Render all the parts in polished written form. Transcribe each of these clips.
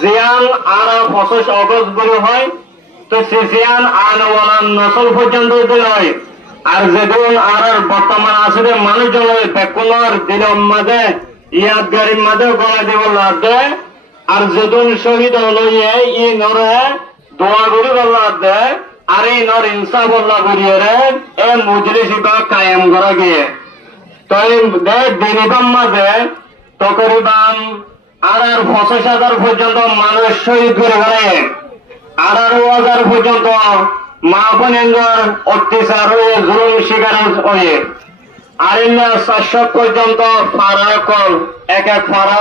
জিয়ান আর 25 অগস্ট বলে হয়, তো সে জিয়ান আনওয়ালা নসল পর্যন্ত হয়। আর যেদিন আর বর্তমান আসলে মানুষজন বেকুলর দিনের মাঝে ইয়াদগারির মাঝে গলা দিব লাগবে। আর যেদিন শহীদ হলো ই নরে দোয়া করি বল্লা দে, আর এই নর ইনসা বল্লা করিয়ে রে এ মজলিস বা কায়েম করা গিয়ে তাই দিনিবাম মাঝে তকরিবান আর 25,000 পর্যন্ত মানুষ শহীদ করে গেলে, আর 18,000 পর্যন্ত মা বোনের অত্যাচার হয়ে জুলুম শিকার হয়ে, আর 400 পর্যন্ত ফারাকল এক ফারা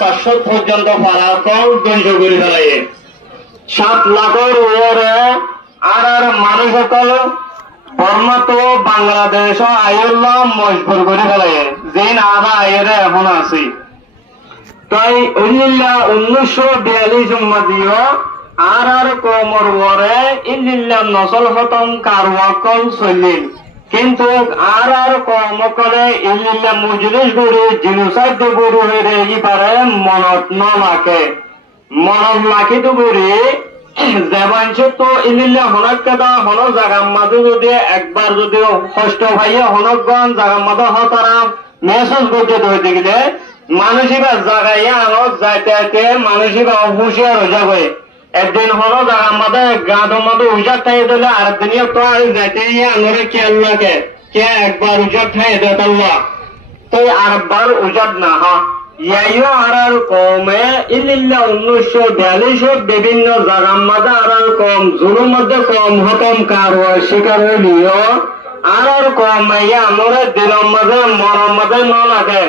400 পর্যন্ত ফারাকল ধ্বংস করে ফেলে। 7 লাখের উপরে আর মানুষ সকল বর্মা তো বাংলাদেশ আইল্লা মজবুর করে ফেলে, যে আধা আয়ের এখন আছে। তাই 1942 সম্মাদীয় আর কমর পরে ইল্লিল্লা নসল হতম কারওয়াকল চলিল, কিন্তু আর কমকলে ইল্লিল্লা মজলিস গড়ি জিনোসাইড গড়ি হয়ে ইপারে মনত নলাকে মনত লাখিত গড়ি যেবাঞ্চে তো ইল্লিল্লা হনক কেদা হন জাগার মাঝে যদি একবার যদি কষ্ট ভাইয়া হনকগণ জাগার মাঝে হতারা মেসেজ করতে ধরতে গেলে মানুষিবা জাগাইয়া আনো যাইতে মানুষিবা হুঁশিয়ার হয়ে যাবে। একদিন হলো জাগার মাঝে গাঁদর মাঝে উজার ঠাই দিলে আরেকদিন তো যাইতে আনোরে খেয়াল লাগে কে একবার উজার ঠাই দেতাল্লা তো আরেকবার উজার না হা ইয়াইও আর কমে ইল্লিল্লা 1942 বিভিন্ন জাগার মাঝে আর কম জুলুর মধ্যে কম হতম কারওয়ার শিকার হইলিও আর কম ইয়া আনোরে দিনের মাঝে মরম মাঝে ন লাগে।